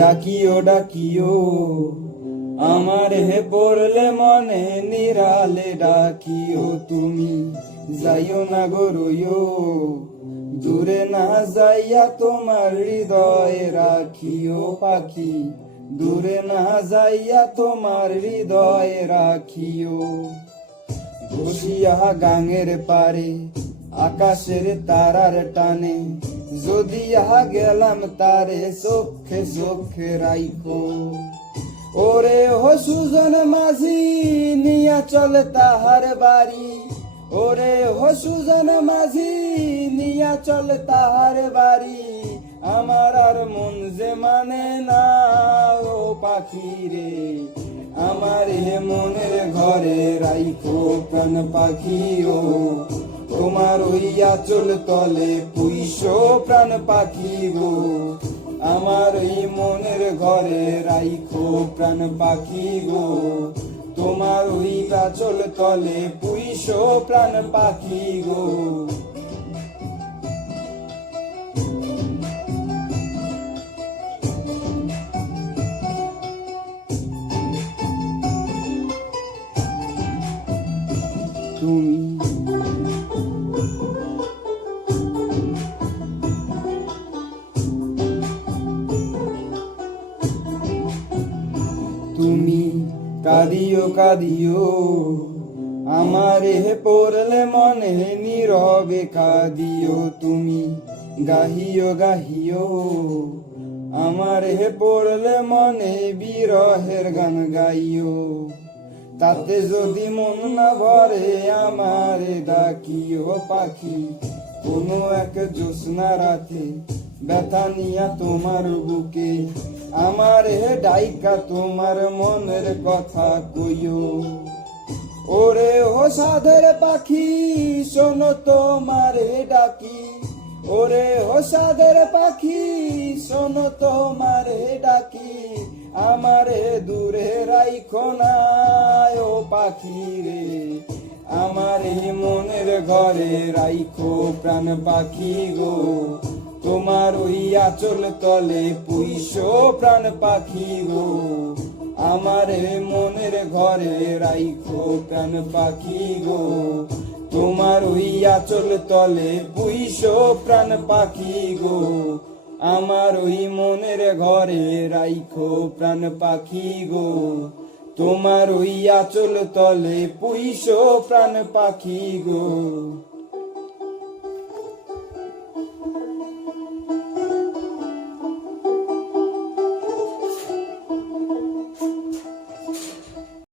ডাকিও ডাকিও আমার হে পড়লে মনে নিরালে ডাকিও তুমি যাইও না গো রইও দূরে না যাইয়া তোমার হৃদয়ে রাখিও পাখি দূরে না যাইয়া তোমার হৃদয়ে রাখিও বসিয়া গাঙের পারে আকাশের তারার টানে যদি গেলাম তারে চোখে চোখে রাইখো ওরে হো সুজন মাঝি নিয়া চলে তাহার বাড়ি ওরে হো সুজন মাঝি নিয়া চলে তাহার বাড়ি আমার আর মন যে মানে না ও পাখি রে আমার হে মনের ঘরে রাইখো প্রাণ পাখি ও তোমার ওই আঁচল তলে পুইশো প্রাণ পাখি গো আমার এই মনের ঘরে রাইখো প্রাণ পাখি গো তোমার ওই আঁচল তলে পুইশো প্রাণ পাখি গো তুমি কাঁদিও কাঁদিও আমারে পড়লে মনে নীরবে কাঁদিও তুমি গাহিও গাহিও আমারে পড়লে মনে বিরহের গান গাইও তাতে যদি মন না ভরে আমারে ডাকিও পাখি কোনো এক জ্যোৎস্না রাতে ব্যথা নিয়া তোমার বুকে আমারে ডাইকা তোমার মনের কথা কইও ওরে ও সাধের পাখি শোনো তোমারে ডাকি ওরে ও সাধের পাখি শোনো তোমারে ডাকি আমারে দূরে রাইখো না ও পাখি রে আমারে মনের ঘরে রাইখো প্রাণ পাখি গো তোমার ওই আঁচল তলে পুইশো প্রাণ পাখি গো আমার মনের ঘরে রাইখো প্রাণ পাখি গো তোমার ওই আঁচল তলে পুইশো প্রাণ পাখি গো আমার ওই মনের ঘরে রাইখো প্রাণ পাখি গো তোমার ওই আঁচল তলে পুইশো প্রাণ পাখি গো।